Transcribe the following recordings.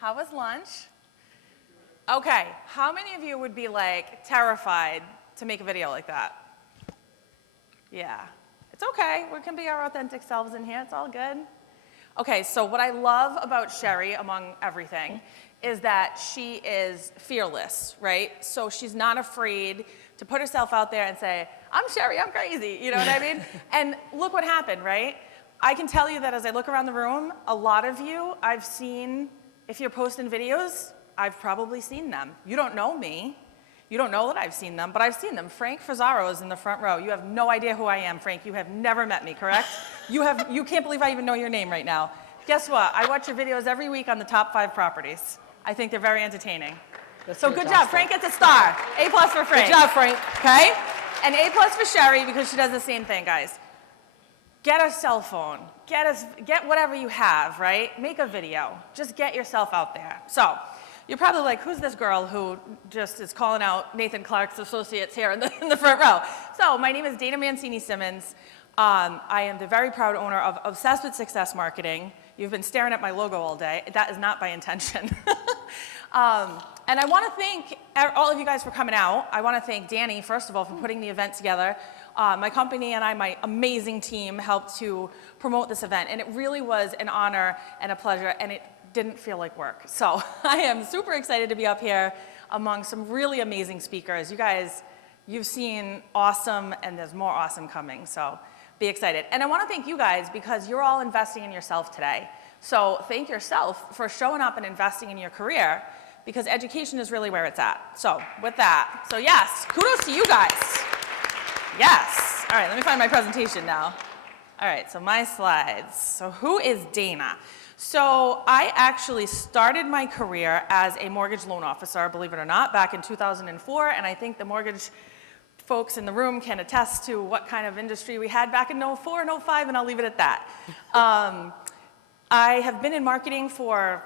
How was lunch? Okay, how many of you would be like terrified to make a video like that? Yeah, it's okay. We can be our authentic selves in here. It's all good. Okay, so what I love about Sherry, among everything, is that she is fearless, right? So she's not afraid to put herself out there and say, I'm Sherry, I'm crazy, you know what I mean? And look what happened, right? I can tell you that as I look around the room, a lot of you I've seen, if you're posting videos, I've probably seen them. You don't know me. You don't know that I've seen them, but I've seen them. Frank Fazzaro is in the front row. You have no idea who I am, Frank. You have never met me, correct? You can't believe I even know your name right now. Guess what? I watch your videos every week on the top 5 properties. I think they're very entertaining. So good job. Frank gets a star. A+ for Frank. Good job, Frank. Okay? And A+ for Sherry because she does the same thing, guys. Get a cell phone. Get whatever you have, right? Make a video. Just get yourself out there. So you're probably like, who's this girl who just is calling out Nathan Clark's associates here in the front row? So my name is Dayna Mancini Simmons. I am the very proud owner of Obsessed with Success Marketing. You've been staring at my logo all day. That is not by intention. And I want to thank all of you guys for coming out. I want to thank Danny, first of all, for putting the event together. My company and I, my amazing team, helped to promote this event. And it really was an honor and a pleasure, and it didn't feel like work. So I am super excited to be up here among some really amazing speakers. You guys, you've seen awesome, and there's more awesome coming. So be excited. And I want to thank you guys because you're all investing in yourself today. So thank yourself for showing up and investing in your career, because education is really where it's at. So with that, so yes, kudos to you guys. Yes. All right, let me find my presentation now. All right, so my slides. So who is Dayna? So I actually started my career as a mortgage loan officer, believe it or not, back in 2004, and I think the mortgage folks in the room can attest to what kind of industry we had back in 04 and 05, and I'll leave it at that. I have been in marketing for,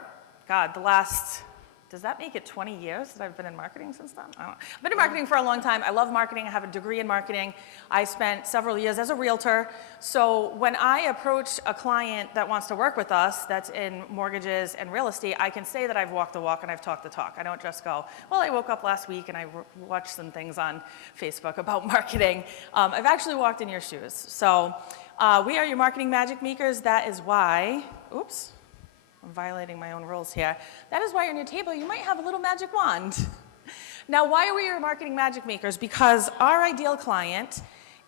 God, the last, does that make it 20 years that I've been in marketing since then? I don't know. I've been in marketing for a long time. I love marketing. I have a degree in marketing. I spent several years as a realtor. So when I approach a client that wants to work with us that's in mortgages and real estate, I can say that I've walked the walk and I've talked the talk. I don't just go, well, I woke up last week and I watched some things on Facebook about marketing. I've actually walked in your shoes. So we are your marketing magic makers. That is why, oops. I'm violating my own rules here. That is why on your table you might have a little magic wand. Now, why are we your marketing magic makers? Because our ideal client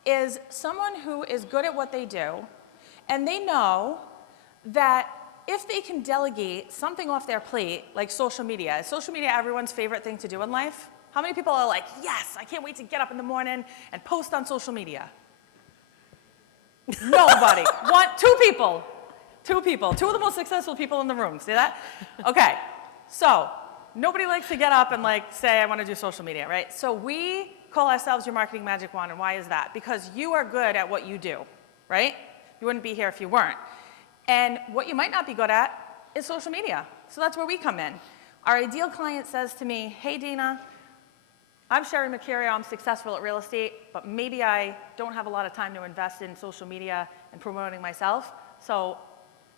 is someone who is good at what they do, and they know that if they can delegate something off their plate, like social media. Is social media everyone's favorite thing to do in life? How many people are like, yes, I can't wait to get up in the morning and post on social media? Nobody. Two people. Two of the most successful people in the room. See that? Okay, so nobody likes to get up and like say, I want to do social media, right? So we call ourselves your marketing magic wand, and why is that? Because you are good at what you do, right? You wouldn't be here if you weren't. And what you might not be good at is social media. So that's where we come in. Our ideal client says to me, hey Dayna, I'm Sherry Mercurio, I'm successful at real estate, but maybe I don't have a lot of time to invest in social media and promoting myself, so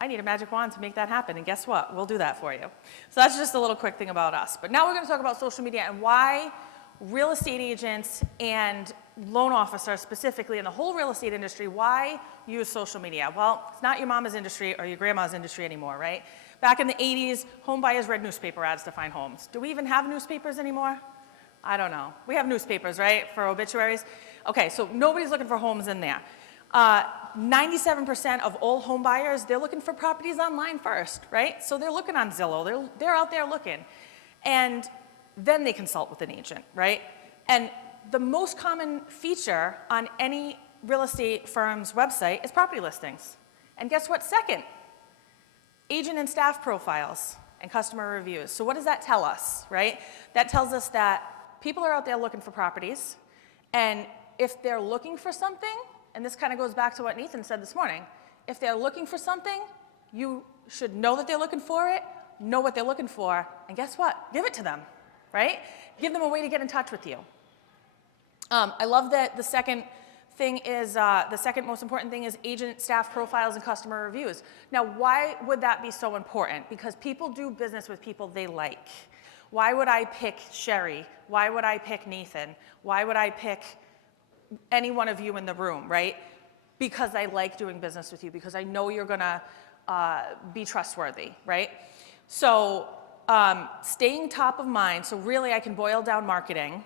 I need a magic wand to make that happen, and guess what? We'll do that for you. So that's just a little quick thing about us. But now we're going to talk about social media and why real estate agents and loan officers specifically in the whole real estate industry, why use social media? Well, it's not your mama's industry or your grandma's industry anymore, right? Back in the 80s, home buyers read newspaper ads to find homes. Do we even have newspapers anymore? I don't know. We have newspapers, right, for obituaries? Okay, so nobody's looking for homes in there. 97% of all home buyers, they're looking for properties online first, right? So they're looking on Zillow, they're out there looking. And then they consult with an agent, right? And the most common feature on any real estate firm's website is property listings. And guess what's second? Agent and staff profiles and customer reviews. So what does that tell us, right? That tells us that people are out there looking for properties, and if they're looking for something, and this kind of goes back to what Nathan said this morning, if they're looking for something, you should know that they're looking for it, know what they're looking for, and guess what? Give it to them, right? Give them a way to get in touch with you. I love that the second thing is, the second most important thing is agent staff profiles and customer reviews. Now, why would that be so important? Because people do business with people they like. Why would I pick Sherry? Why would I pick Nathan? Why would I pick any one of you in the room, right? Because I like doing business with you, because I know you're gonna be trustworthy, right? So staying top of mind, so really I can boil down marketing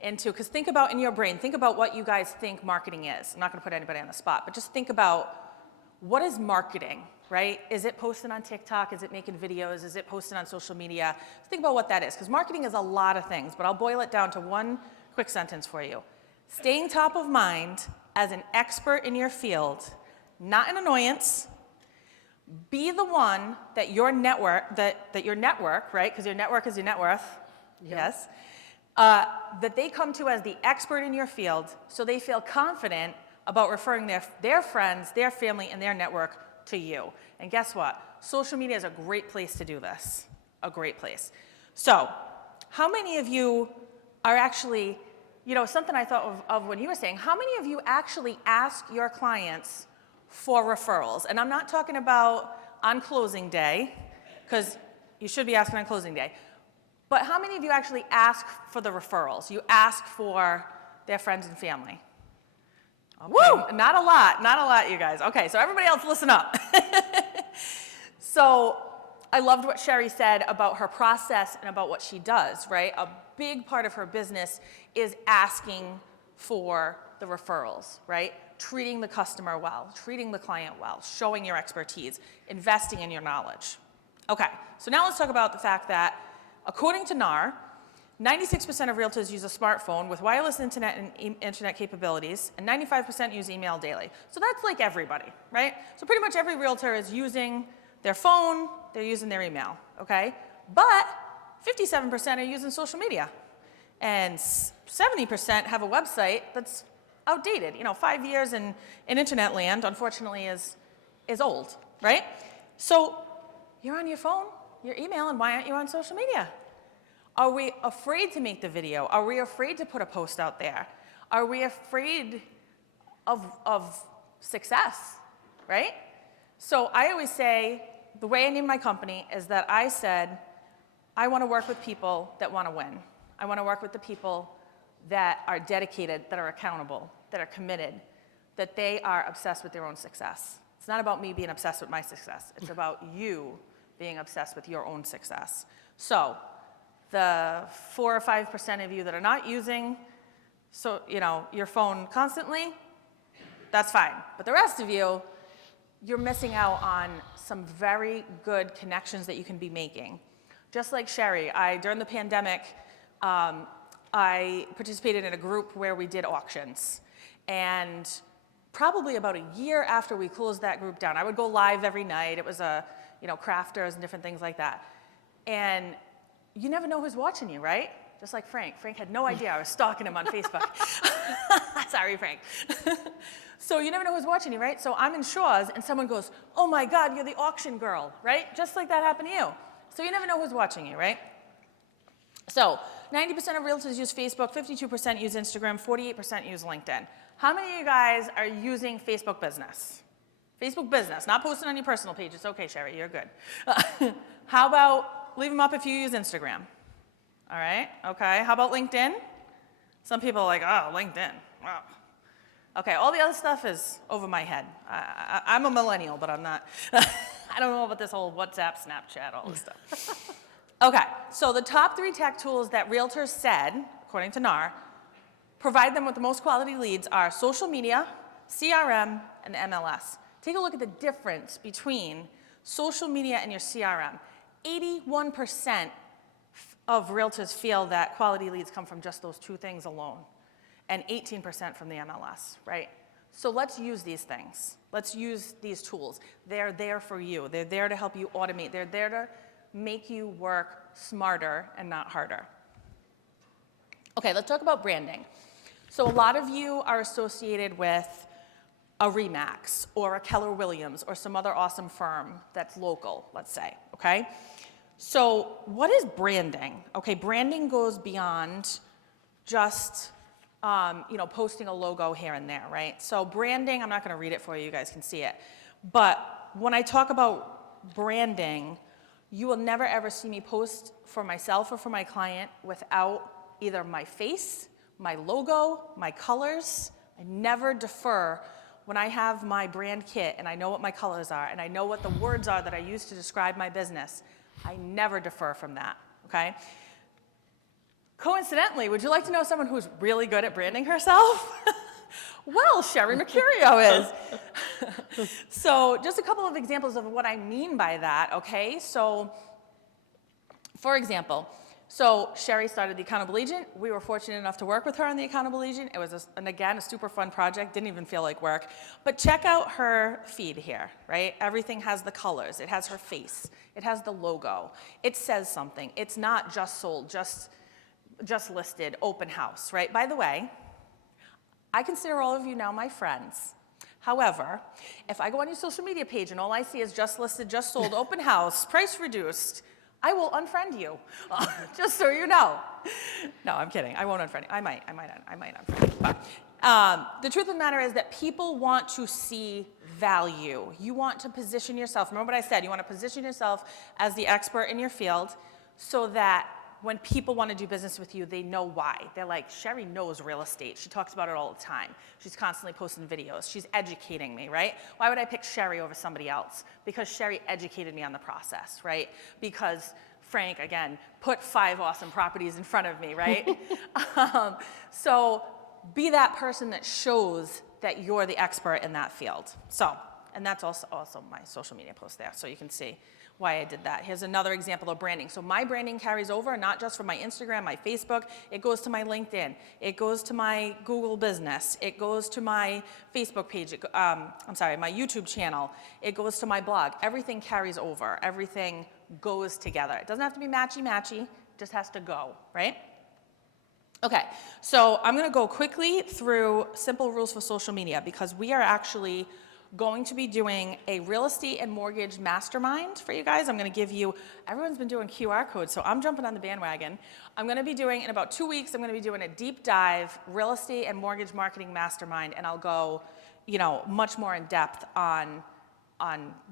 into, because think about in your brain, think about what you guys think marketing is. I'm not gonna put anybody on the spot, but just think about what is marketing, right? Is it posted on TikTok? Is it making videos? Is it posted on social media? Think about what that is, because marketing is a lot of things, but I'll boil it down to one quick sentence for you. Staying top of mind as an expert in your field, not an annoyance. Be the one that your network, right? Because your network is your net worth, yes. That they come to as the expert in your field, so they feel confident about referring their friends, their family, and their network to you. And guess what? Social media is a great place to do this, a great place. So, how many of you are actually, something I thought of when you were saying, how many of you actually ask your clients for referrals? And I'm not talking about on closing day, because you should be asking on closing day. But how many of you actually ask for the referrals? You ask for their friends and family? Okay. Woo! Not a lot, you guys. Okay, so everybody else listen up. So I loved what Sherry said about her process and about what she does, right? A big part of her business is asking for the referrals, right? Treating the customer well, treating the client well, showing your expertise, investing in your knowledge. Okay, so now let's talk about the fact that according to NAR, 96% of realtors use a smartphone with wireless internet and internet capabilities, and 95% use email daily. So that's like everybody, right? So pretty much every realtor is using their phone, they're using their email, okay? But 57% are using social media, and 70% have a website that's outdated. 5 years in internet land, unfortunately, is old, right? So you're on your phone, your email, and why aren't you on social media? Are we afraid to make the video? Are we afraid to put a post out there? Are we afraid of success, right? So I always say, the way I named my company is that I said, I want to work with people that want to win. I want to work with the people that are dedicated, that are accountable, that are committed, that they are obsessed with their own success. It's not about me being obsessed with my success. It's about you being obsessed with your own success. So the 4 or 5% of you that are not using your phone constantly, that's fine. But the rest of you, you're missing out on some very good connections that you can be making. Just like Sherry, during the pandemic, I participated in a group where we did auctions. And probably about a year after we closed that group down, I would go live every night. It was crafters and different things like that. And you never know who's watching you, right? Just like Frank. Frank had no idea I was stalking him on Facebook. Sorry, Frank. So you never know who's watching you, right? So I'm in Shaw's and someone goes, oh my God, you're the auction girl, right? Just like that happened to you. So you never know who's watching you, right? So 90% of realtors use Facebook, 52% use Instagram, 48% use LinkedIn. How many of you guys are using Facebook Business? Facebook Business, not posting on your personal page. It's okay, Sherry, you're good. How about, leave them up if you use Instagram. All right, okay. How about LinkedIn? Some people are like, oh, LinkedIn, wow. Okay, all the other stuff is over my head. I'm a millennial, but I'm not. I don't know about this whole WhatsApp, Snapchat, all this stuff. Okay, so the top 3 tech tools that realtors said, according to NAR, provide them with the most quality leads are social media, CRM, and MLS. Take a look at the difference between social media and your CRM. 81% of realtors feel that quality leads come from just those 2 things alone, and 18% from the MLS, right? So let's use these things. Let's use these tools. They're there for you. They're there to help you automate. They're there to make you work smarter and not harder. Okay, let's talk about branding. So a lot of you are associated with a Remax or a Keller Williams or some other awesome firm that's local, let's say, okay? So what is branding? Okay, branding goes beyond just posting a logo here and there, right? So branding, I'm not gonna read it for you, you guys can see it. But when I talk about branding, you will never ever see me post for myself or for my client without either my face, my logo, my colors. I never defer when I have my brand kit and I know what my colors are and I know what the words are that I use to describe my business. I never defer from that, okay? Coincidentally, would you like to know someone who's really good at branding herself? Well, Sherry Mercurio is. So just a couple of examples of what I mean by that, okay? So, for example, Sherry started The Accountable Agent. We were fortunate enough to work with her on The Accountable Agent. It was, again, a super fun project. Didn't even feel like work. But check out her feed here, right? Everything has the colors. It has her face. It has the logo. It says something. It's not just sold, just listed, open house, right? By the way, I consider all of you now my friends. However, if I go on your social media page and all I see is just listed, just sold, open house, price reduced, I will unfriend you, just so you know. No, I'm kidding. I won't unfriend you. I might unfriend you. But the truth of the matter is that people want to see value. You want to position yourself. Remember what I said. You want to position yourself as the expert in your field so that when people want to do business with you, they know why. They're like, Sherry knows real estate. She talks about it all the time. She's constantly posting videos. She's educating me, right? Why would I pick Sherry over somebody else? Because Sherry educated me on the process, right? Because Frank, again, put 5 awesome properties in front of me, right? So be that person that shows that you're the expert in that field. So, and that's also my social media post there, so you can see why I did that. Here's another example of branding. So my branding carries over, not just from my Instagram, my Facebook, it goes to my LinkedIn, it goes to my Google business, it goes to my Facebook page, my YouTube channel, it goes to my blog. Everything carries over, everything goes together. It doesn't have to be matchy-matchy, it just has to go, right? Okay, so I'm gonna go quickly through simple rules for social media because we are actually going to be doing a real estate and mortgage mastermind for you guys. I'm going to give you, everyone's been doing QR codes, so I'm jumping on the bandwagon. I'm going to be doing, in about 2 weeks, I'm going to be doing a deep dive real estate and mortgage marketing mastermind, and I'll go, much more in depth on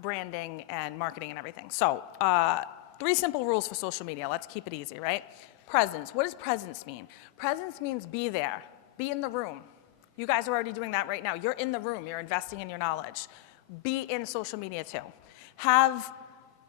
branding and marketing and everything. So 3 simple rules for social media. Let's keep it easy, right? Presence. What does presence mean? Presence means be there, be in the room. You guys are already doing that right now. You're in the room. You're investing in your knowledge. Be in social media too. Have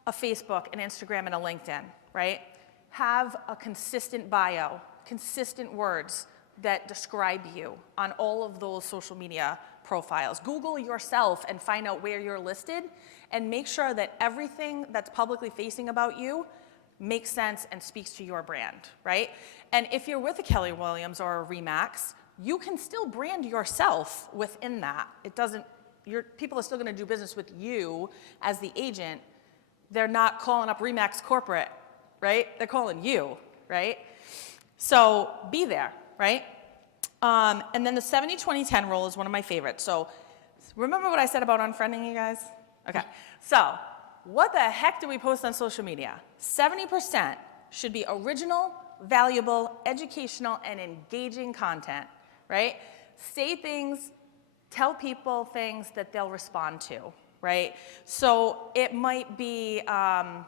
a Facebook, an Instagram, and a LinkedIn, right? Have a consistent bio, consistent words that describe you on all of those social media profiles. Google yourself and find out where you're listed and make sure that everything that's publicly facing about you makes sense and speaks to your brand, right? And if you're with a Keller Williams or a RE/MAX, you can still brand yourself within that. People are still gonna do business with you as the agent. They're not calling up RE/MAX corporate, right? They're calling you, right? So be there, right? And then the 70-20-10 rule is one of my favorites. So remember what I said about unfriending you guys? Okay, so what the heck do we post on social media? 70% should be original, valuable, educational, and engaging content. Right? Say things, tell people things that they'll respond to, right? So it might be, I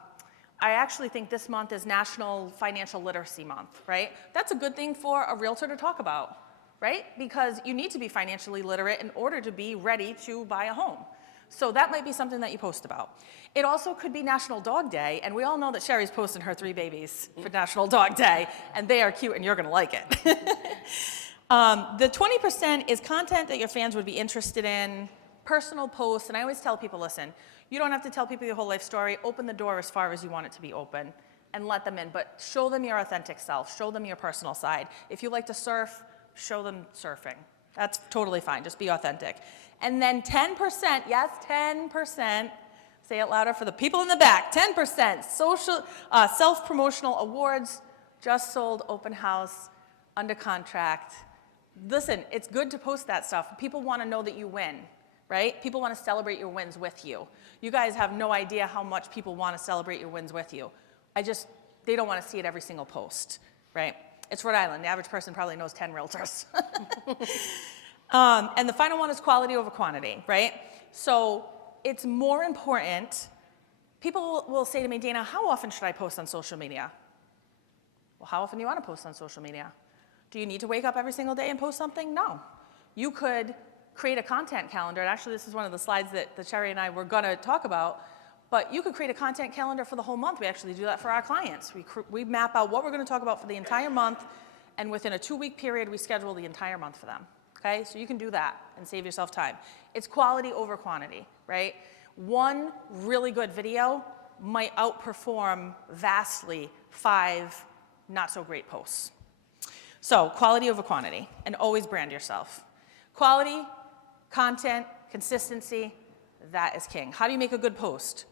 actually think this month is National Financial Literacy Month, right? That's a good thing for a realtor to talk about, right? Because you need to be financially literate in order to be ready to buy a home. So that might be something that you post about. It also could be National Dog Day, and we all know that Sherry's posting her 3 babies for National Dog Day, and they are cute and you're gonna like it. The 20% is content that your fans would be interested in, personal posts, and I always tell people, listen, you don't have to tell people your whole life story. Open the door as far as you want it to be open and let them in, but show them your authentic self. Show them your personal side. If you like to surf, show them surfing. That's totally fine. Just be authentic. And then 10%, yes, 10%, say it louder for the people in the back, 10% social, self-promotional awards, just sold, open house, under contract. Listen, it's good to post that stuff. People want to know that you win, right? People want to celebrate your wins with you. You guys have no idea how much people want to celebrate your wins with you. They don't want to see it every single post, right? It's Rhode Island. The average person probably knows 10 realtors. And the final one is quality over quantity, right? So it's more important. People will say to me, Dayna, how often should I post on social media? Well, how often do you want to post on social media? Do you need to wake up every single day and post something? No. You could create a content calendar. And actually, this is one of the slides that Sherry and I were going to talk about. But you could create a content calendar for the whole month. We actually do that for our clients. We map out what we're going to talk about for the entire month. And within a 2-week period, we schedule the entire month for them. Okay? So you can do that and save yourself time. It's quality over quantity, right? One really good video might outperform vastly 5 not so great posts. So quality over quantity, and always brand yourself. Quality, content, consistency, that is king. How do you make a good post?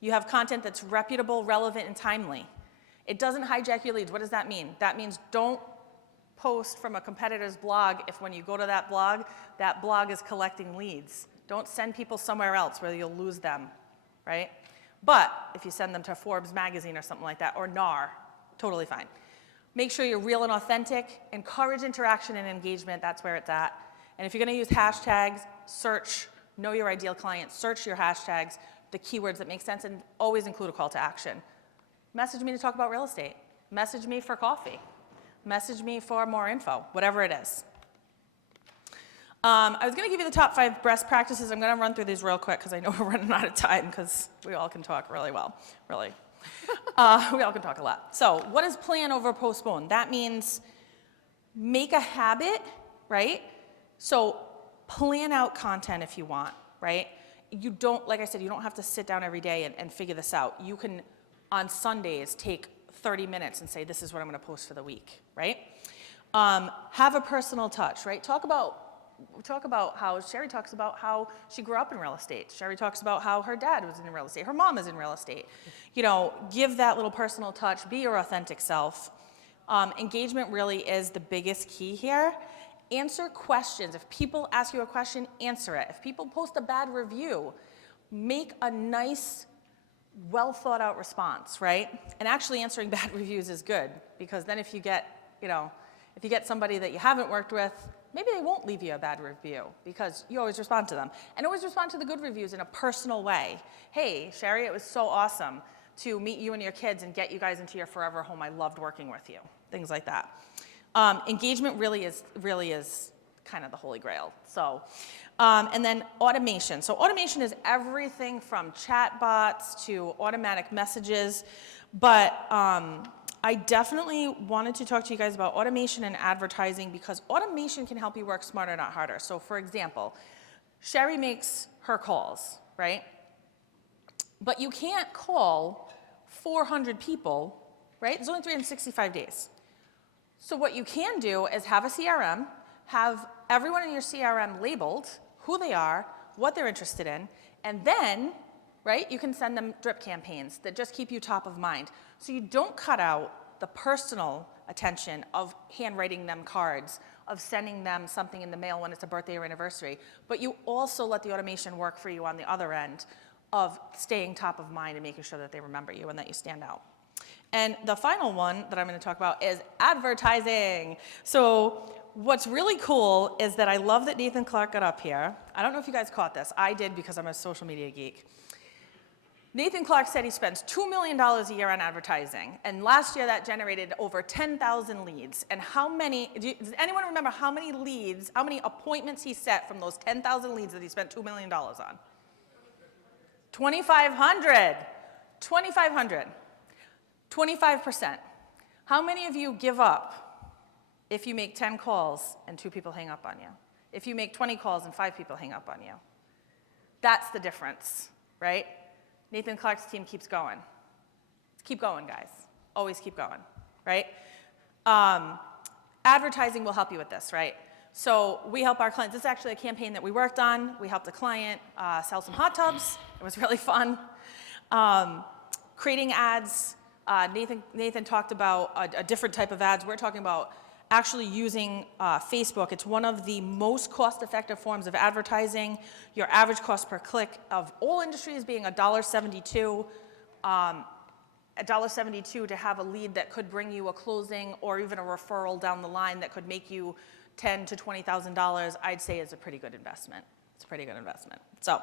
You have content that's reputable, relevant, and timely. It doesn't hijack your leads. What does that mean? That means don't post from a competitor's blog if when you go to that blog is collecting leads. Don't send people somewhere else where you'll lose them, right? But if you send them to Forbes magazine or something like that, or NAR, totally fine. Make sure you're real and authentic. Encourage interaction and engagement. That's where it's at. And if you're going to use hashtags, search, know your ideal client, search your hashtags, the keywords that make sense, and always include a call to action. Message me to talk about real estate. Message me for coffee. Message me for more info, whatever it is. I was going to give you the top 5 best practices. I'm going to run through these real quick because I know we're running out of time because we all can talk really well, really. We all can talk a lot. So what is plan over postpone? That means make a habit, right? So plan out content if you want, right? You don't, like I said, you don't have to sit down every day and figure this out. You can, on Sundays, take 30 minutes and say, this is what I'm going to post for the week, right? Have a personal touch, right? Talk about how Sherry talks about how she grew up in real estate. Sherry talks about how her dad was in real estate. Her mom is in real estate. You know, give that little personal touch. Be your authentic self. Engagement really is the biggest key here. Answer questions. If people ask you a question, answer it. If people post a bad review, make a nice, well thought out response, right? And actually answering bad reviews is good because then if you get somebody that you haven't worked with, maybe they won't leave you a bad review because you always respond to them. And always respond to the good reviews in a personal way. Hey, Sherry, it was so awesome to meet you and your kids and get you guys into your forever home. I loved working with you. Things like that. Engagement really is kind of the holy grail. So, and then automation. So automation is everything from chat bots to automatic messages. But I definitely wanted to talk to you guys about automation and advertising because automation can help you work smarter, not harder. So for example, Sherry makes her calls, right? But you can't call 400 people, right? There's only 365 days. So what you can do is have a CRM, have everyone in your CRM labeled, who they are, what they're interested in, and then, right, you can send them drip campaigns that just keep you top of mind. So you don't cut out the personal attention of handwriting them cards, of sending them something in the mail when it's a birthday or anniversary, but you also let the automation work for you on the other end of staying top of mind and making sure that they remember you and that you stand out. And the final one that I'm going to talk about is advertising. So what's really cool is that I love that Nathan Clark got up here. I don't know if you guys caught this. I did because I'm a social media geek. Nathan Clark said he spends $2 million a year on advertising. And last year that generated over 10,000 leads. And does anyone remember how many leads, how many appointments he set from those 10,000 leads that he spent $2 million on? 2,500. 2,500. 25%. How many of you give up if you make 10 calls and 2 people hang up on you? If you make 20 calls and 5 people hang up on you? That's the difference, right? Nathan Clark's team keeps going. Keep going, guys. Always keep going, right? Advertising will help you with this, right? So we help our clients. This is actually a campaign that we worked on. We helped a client sell some hot tubs. It was really fun. Creating ads. Nathan talked about a different type of ads. We're talking about actually using Facebook. It's one of the most cost-effective forms of advertising. Your average cost per click of all industries being $1.72. $1.72 to have a lead that could bring you a closing or even a referral down the line that could make you $10,000 to $20,000, I'd say is a pretty good investment. It's a pretty good investment. So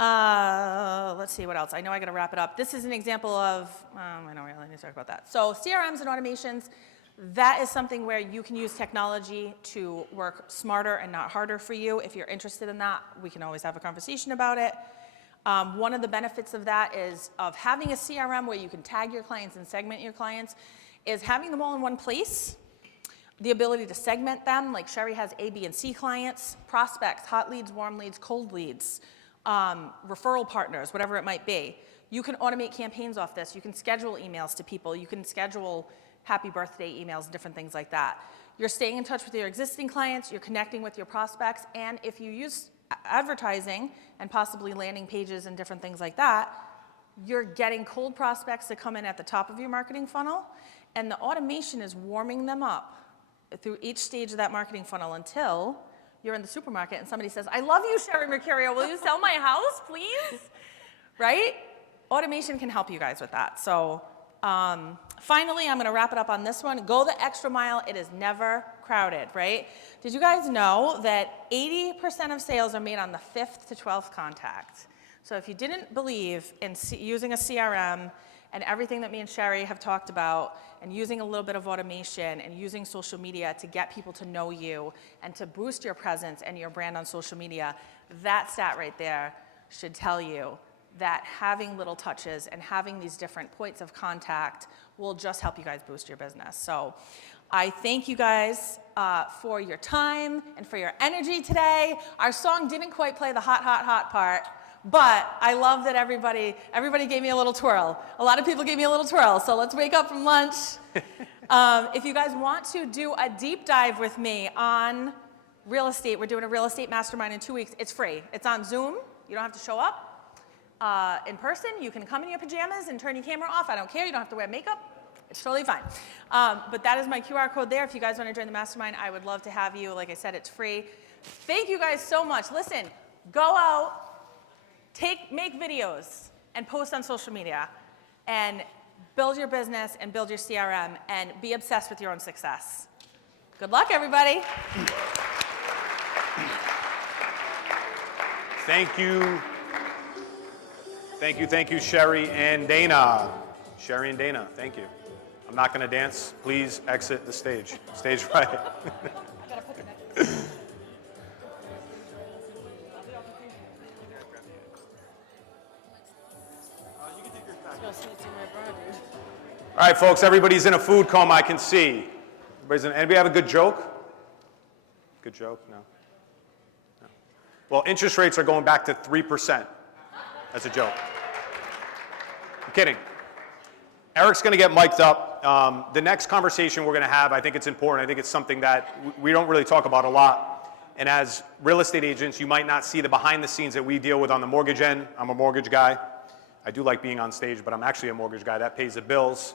let's see what else. I know I got to wrap it up. This is an example of, I know we really need to talk about that. So CRMs and automations, that is something where you can use technology to work smarter and not harder for you. If you're interested in that, we can always have a conversation about it. One of the benefits of that is of having a CRM where you can tag your clients and segment your clients is having them all in one place. The ability to segment them, like Sherry has A, B, and C clients, prospects, hot leads, warm leads, cold leads, referral partners, whatever it might be. You can automate campaigns off this. You can schedule emails to people. You can schedule happy birthday emails, different things like that. You're staying in touch with your existing clients. You're connecting with your prospects. And if you use advertising and possibly landing pages and different things like that, you're getting cold prospects to come in at the top of your marketing funnel. And the automation is warming them up through each stage of that marketing funnel until you're in the supermarket and somebody says, I love you, Sherry Mercurio. Will you sell my house, please? Right? Automation can help you guys with that. So finally, I'm going to wrap it up on this one. Go the extra mile. It is never crowded, right? Did you guys know that 80% of sales are made on the 5th to 12th contact? So if you didn't believe in using a CRM and everything that me and Sherry have talked about, and using a little bit of automation and using social media to get people to know you and to boost your presence and your brand on social media, that stat right there should tell you that having little touches and having these different points of contact will just help you guys boost your business. So I thank you guys for your time and for your energy today. Our song didn't quite play the hot, hot, hot part, but I love that everybody gave me a little twirl. A lot of people gave me a little twirl, so let's wake up from lunch. If you guys want to do a deep dive with me on real estate, we're doing a real estate mastermind in 2 weeks. It's free. It's on Zoom. You don't have to show up in person. You can come in your pajamas and turn your camera off. I don't care. You don't have to wear makeup. It's totally fine. But that is my QR code there. If you guys want to join the mastermind, I would love to have you. Like I said, it's free. Thank you guys so much. Listen, go out. Make videos and post on social media and build your business and build your CRM and be obsessed with your own success. Good luck, everybody. Thank you. Thank you, Sherry and Dayna. Sherry and Dayna, thank you. I'm not going to dance. Please exit the stage. Stage right. All right, folks, everybody's in a food coma, I can see. Anybody have a good joke? Good joke? No? No. Well, interest rates are going back to 3%. That's a joke. I'm kidding. Eric's going to get mic'd up. The next conversation we're going to have, I think it's important. I think it's something that we don't really talk about a lot. And as real estate agents, you might not see the behind the scenes that we deal with on the mortgage end. I'm a mortgage guy. I do like being on stage, but I'm actually a mortgage guy. That pays the bills.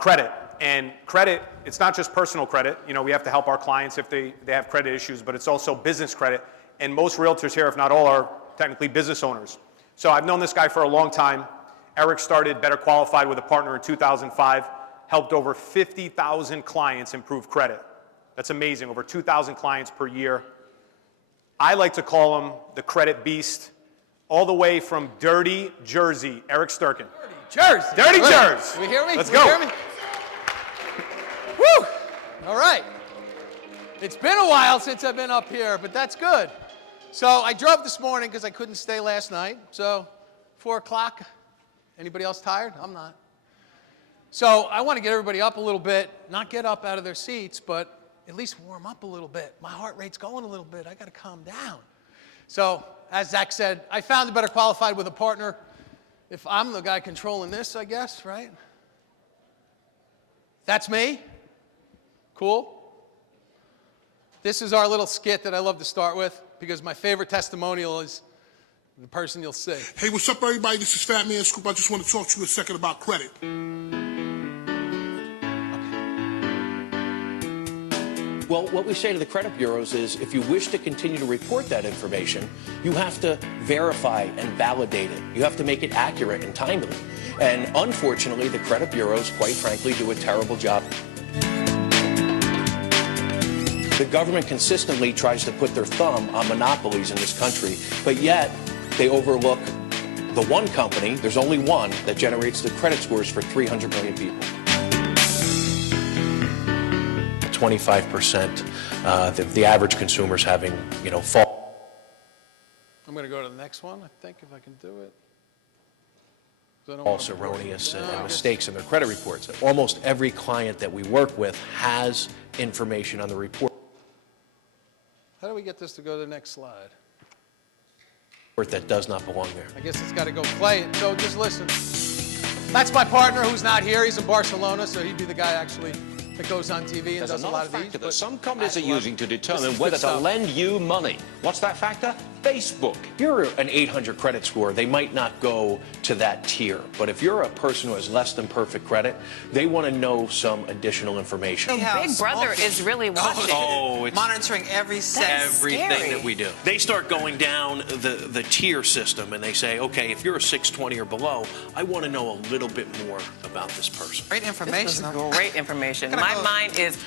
Credit. And credit, it's not just personal credit. You know, we have to help our clients if they have credit issues, but it's also business credit. And most realtors here, if not all, are technically business owners. So I've known this guy for a long time. Eric started Better Qualified with a partner in 2005, helped over 50,000 clients improve credit. That's amazing, over 2,000 clients per year. I like to call him the credit beast, all the way from Dirty Jersey, Eric Sturkin. Dirty Jersey. We hear me? Let's We go. hear me? Woo! All right. It's been a while since I've been up here, but that's good. So I drove this morning because I couldn't stay last night. So 4 o'clock. Anybody else tired? I'm not. So I want to get everybody up a little bit, not get up out of their seats, but at least warm up a little bit. My heart rate's going a little bit. I got to calm down. So as Zach said, I found the Better Qualified with a partner. If I'm the guy controlling this, I guess, right? That's me. Cool. This is our little skit that I love to start with because my favorite testimonial is the person you'll see. Hey, what's up, everybody? This is Fat Man Scoop. I just want to talk to you a second about credit. Well, what we say to the credit bureaus is if you wish to continue to report that information, you have to verify and validate it. You have to make it accurate and timely. And unfortunately, the credit bureaus, quite frankly, do a terrible job. The government consistently tries to put their thumb on monopolies in this country, but yet they overlook the one company, there's only one, that generates the credit scores for 300 million people. 25%, the average consumer's having, fall. I'm going to go to the next one, I think, if I can do it. False, erroneous, and mistakes in their credit reports. Almost every client that we work with has information on the report How do we get this to go to the next slide? that does not belong there. I guess it's got to go play it, so just listen. That's my partner who's not here. He's in Barcelona, so he'd be the guy actually that goes on TV and does a lot of these. There's another factor that some companies are using to this determine is whether good to stuff. lend you money. What's that factor? Facebook. If you're an 800 credit score, they might not go to that tier. But if you're a person who has less than perfect credit, they want to know some additional information. Big Brother is really watching. Oh, it's monitoring every second. everything scary. that we do. They start going down the tier system and they say, okay, if you're a 620 or below, I want to know a little bit more about this person. Great information. Great information. Gonna My go- mind is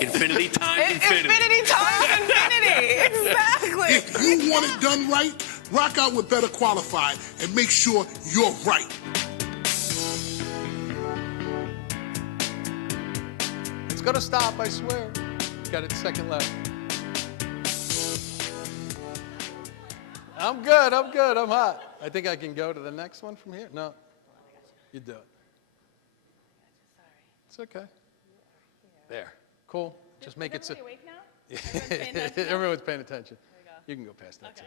Infinity times infinity. infinity times infinity. Exactly. If you want it done right, rock out with Better Qualified and make sure you're right. It's going to stop, I swear. Got it second left. I'm good, I'm hot. I think I can go to the next one from here. No, you do it. It's okay. There, cool. Just make it so. Awake now? Everyone's paying attention. You can go past that too.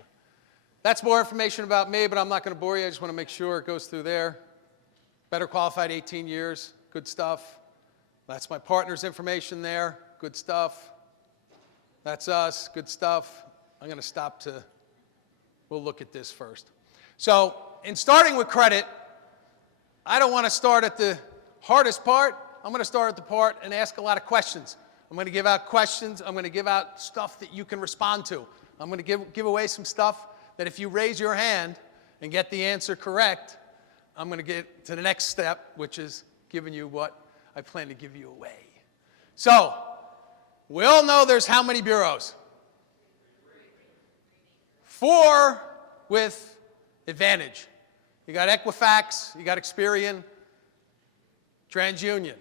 That's more information about me, but I'm not going to bore you. I just want to make sure it goes through there. Better Qualified, 18 years, good stuff. That's my partner's information there, good stuff. That's us, good stuff. I'm going to stop to, we'll look at this first. So, in starting with credit, I don't want to start at the hardest part. I'm going to start at the part and ask a lot of questions. I'm going to give out questions. I'm going to give out stuff that you can respond to. I'm going to give away some stuff that if you raise your hand and get the answer correct, I'm going to get to the next step, which is giving you what I plan to give you away. So, we all know there's how many bureaus? 4 with Advantage. You got Equifax, you got Experian, TransUnion.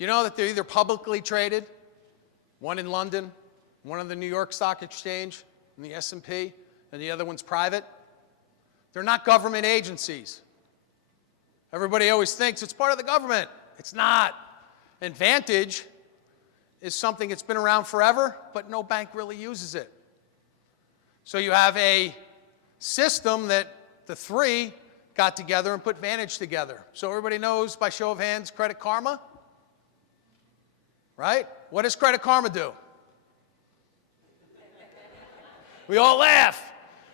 Do you know that they're either publicly traded, one in London, one on the New York Stock Exchange, and the S&P, and the other one's private? They're not government agencies. Everybody always thinks it's part of the government. It's not. Advantage is something that's been around forever, but no bank really uses it. So you have a system that the 3 got together and put Vantage together. So everybody knows, by show of hands, Credit Karma? Right? What does Credit Karma do? We all laugh.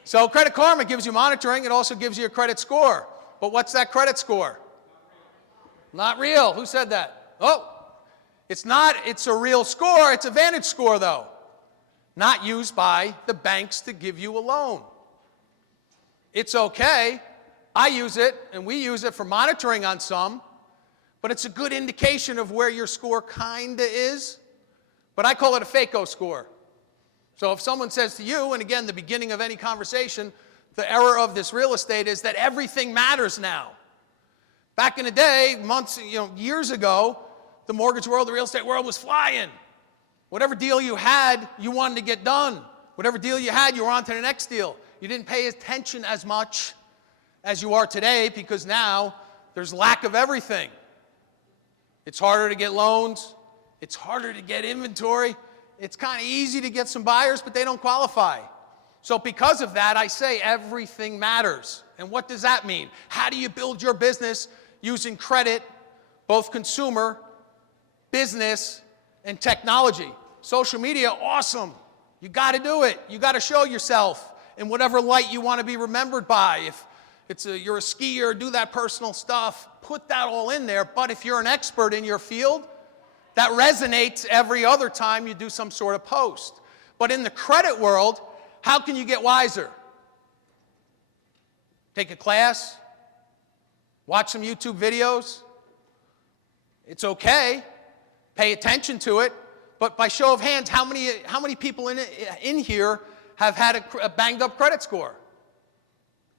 So Credit Karma gives you monitoring. It also gives you a credit score. But what's that credit score? Not real. Who said that? Oh, it's not. It's a real score. It's a Vantage score, though. Not used by the banks to give you a loan. It's okay. I use it, and we use it for monitoring on some, but it's a good indication of where your score kinda is. But I call it a FACO score. So if someone says to you, and again, the beginning of any conversation, the error of this real estate is that everything matters now. Back in the day, months, years ago, the mortgage world, the real estate world was flying. Whatever deal you had, you wanted to get done. Whatever deal you had, you were on to the next deal. You didn't pay attention as much as you are today because now there's lack of everything. It's harder to get loans. It's harder to get inventory. It's kind of easy to get some buyers, but they don't qualify. So because of that, I say everything matters. And what does that mean? How do you build your business using credit, both consumer, business, and technology? Social media, awesome. You got to do it. You got to show yourself in whatever light you want to be remembered by. If you're a skier, do that personal stuff. Put that all in there. But if you're an expert in your field, That resonates every other time you do some sort of post. But in the credit world, how can you get wiser? Take a class? Watch some YouTube videos? It's okay. Pay attention to it. But by show of hands, how many people in here have had a banged up credit score?